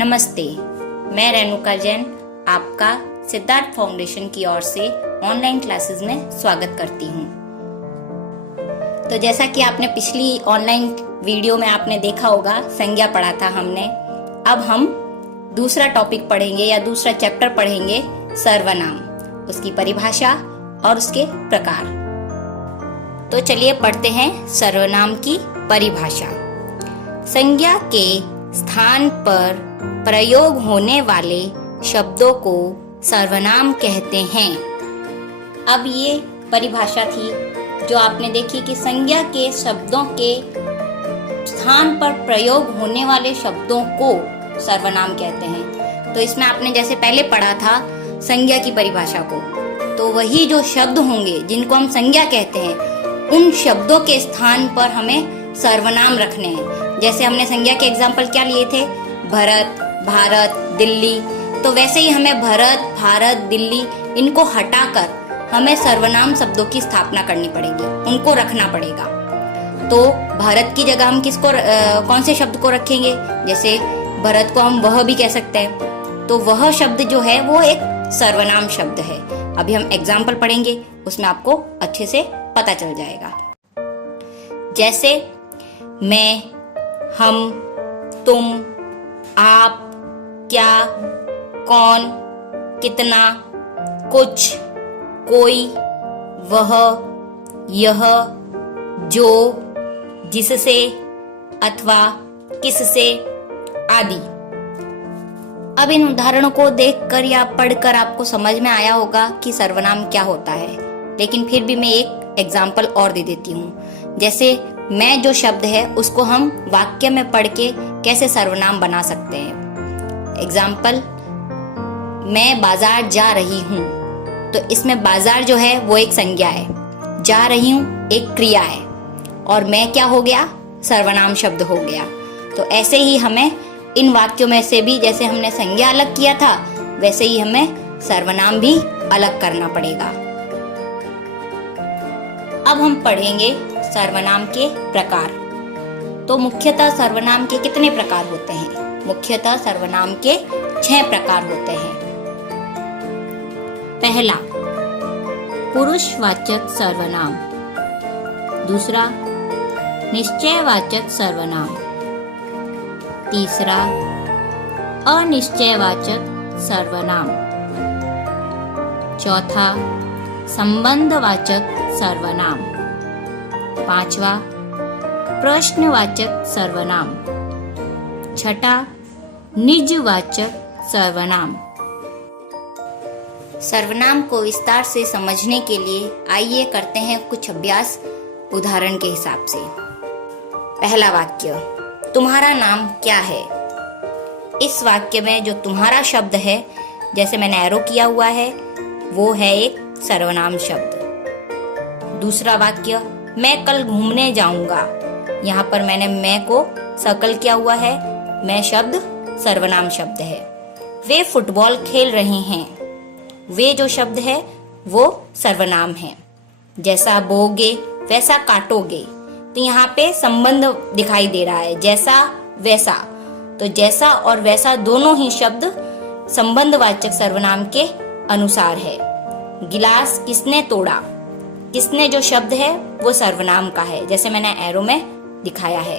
नमस्ते, मैं रेणुका जैन आपका सिद्धार्थ फाउंडेशन की ओर से ऑनलाइन क्लासेस में स्वागत करती हूँ। तो जैसा कि आपने पिछली ऑनलाइन वीडियो में आपने देखा होगा, संज्ञा पढ़ा था हमने। अब हम दूसरा टॉपिक पढ़ेंगे या दूसरा चैप्टर पढ़ेंगे, सर्वनाम, उसकी परिभाषा और उसके प्रकार। तो चलिए पढ़ते हैं सर्वनाम की परिभाषा। संज्ञा के स्थान पर प्रयोग होने वाले शब्दों को सर्वनाम कहते हैं। अब ये परिभाषा थी जो आपने देखी कि संज्ञा के शब्दों के स्थान पर प्रयोग होने वाले शब्दों को सर्वनाम कहते हैं। तो इसमें आपने जैसे पहले पढ़ा था संज्ञा की परिभाषा को, तो वही जो शब्द होंगे जिनको हम संज्ञा कहते हैं, उन शब्दों के स्थान पर हमें सर्वनाम रखने हैं। जैसे हमने संज्ञा के एग्जाम्पल क्या लिए थे, भरत, भारत, दिल्ली। तो वैसे ही हमें भरत, भारत, दिल्ली इनको हटाकर हमें सर्वनाम शब्दों की स्थापना करनी पड़ेगी, उनको रखना पड़ेगा। तो भारत की जगह हम किसको कौन से शब्द को रखेंगे? जैसे भरत को हम वह भी कह सकते हैं, तो वह शब्द जो है वो एक सर्वनाम शब्द है। अभी हम एग्जाम्पल पढ़ेंगे, उसमें आपको अच्छे से पता चल जाएगा। जैसे मैं, हम, तुम, आप, क्या, कौन, कितना, कुछ, कोई, वह, यह, जो, जिससे, अथवा, किससे आदि। अब इन उदाहरणों को देखकर या पढ़कर आपको समझ में आया होगा कि सर्वनाम क्या होता है, लेकिन फिर भी मैं एक एग्जाम्पल और दे देती हूँ। जैसे मैं जो शब्द है उसको हम वाक्य में पढ़ के कैसे सर्वनाम बना सकते हैं। एग्जाम्पल, मैं बाजार जा रही हूँ, तो इसमें बाजार जो है वो एक संज्ञा है, जा रही हूँ एक क्रिया है, और मैं क्या हो गया? सर्वनाम शब्द हो गया। तो ऐसे ही हमें इन वाक्यों में से भी, जैसे हमने संज्ञा अलग किया था, वैसे ही हमें सर्वनाम भी अलग करना पड़ेगा। अब हम पढ़ेंगे सर्वनाम के प्रकार। तो मुख्यतः सर्वनाम के कितने प्रकार होते हैं? मुख्यतः सर्वनाम के 6 प्रकार होते हैं। पहला, पुरुषवाचक सर्वनाम। दूसरा, निश्चयवाचक सर्वनाम। तीसरा, अनिश्चयवाचक सर्वनाम। चौथा, संबंधवाचक सर्वनाम। पांचवा, प्रश्नवाचक सर्वनाम। छठा, निजवाचक सर्वनाम। सर्वनाम को विस्तार से समझने के लिए आइए करते हैं कुछ अभ्यास उदाहरण के हिसाब से। पहला वाक्य, तुम्हारा नाम क्या है? इस वाक्य में जो तुम्हारा शब्द है, जैसे मैंने एरो किया हुआ है, वो है एक सर्वनाम शब्द। दूसरा वाक्य, मैं कल घूमने जाऊंगा। यहाँ पर मैंने मैं को सर्कल किया हुआ है, मैं शब्द सर्वनाम शब्द है। वे फुटबॉल खेल रहे हैं, वे जो शब्द है वो सर्वनाम है। जैसा बोओगे वैसा काटोगे, तो यहाँ पे संबंध दिखाई दे रहा है, जैसा वैसा। तो जैसा और वैसा दोनों ही शब्द संबंधवाचक सर्वनाम के अनुसार है। गिलास किसने तोड़ा, किसने जो शब्द है वो सर्वनाम का है, जैसे मैंने एरो में दिखाया है।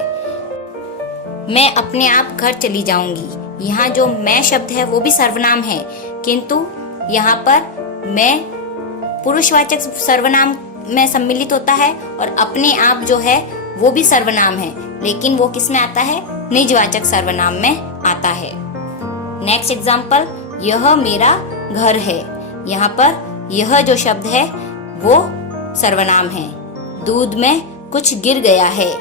मैं अपने आप घर चली जाऊंगी, यहाँ जो मैं शब्द है वो भी सर्वनाम है, किंतु यहाँ पर मैं पुरुषवाचक सर्वनाम में सम्मिलित होता है, और अपने आप जो है वो भी सर्वनाम है, लेकिन वो किस में आता है? निजवाचक सर्वनाम में आता है। नेक्स्ट एग्जाम्पल, यह मेरा घर है। यहाँ पर यह जो शब्द है वो सर्वनाम है। दूध में कुछ गिर गया है,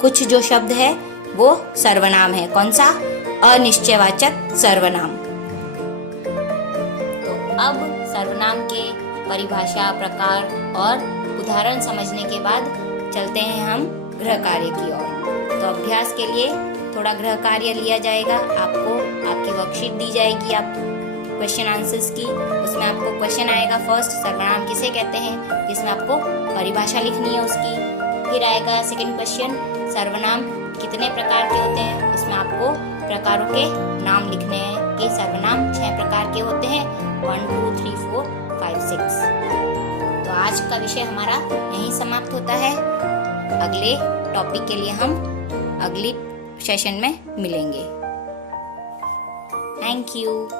कुछ जो शब्द है वो सर्वनाम है। कौन सा? अनिश्चयवाचक सर्वनाम। तो अब सर्वनाम के परिभाषा, प्रकार और उदाहरण समझने के बाद चलते हैं हम गृह कार्य की ओर। तो अभ्यास के लिए थोड़ा गृह कार्य लिया जाएगा। आपको आपकी वर्कशीट दी जाएगी, आप क्वेश्चन आंसर्स की, उसमें आपको क्वेश्चन आएगा फर्स्ट, सर्वनाम किसे कहते हैं, जिसमें आपको परिभाषा लिखनी है उसकी। फिर आएगा सेकंड क्वेश्चन, सर्वनाम कितने प्रकार के होते हैं, उसमें आपको प्रकारों के नाम लिखने हैं कि सर्वनाम 6 प्रकार के होते हैं, 1 2 3 4 5 6। तो आज का विषय हमारा यहीं समाप्त होता है। अगले टॉपिक के लिए हम अगली सेशन में मिलेंगे। Thank you.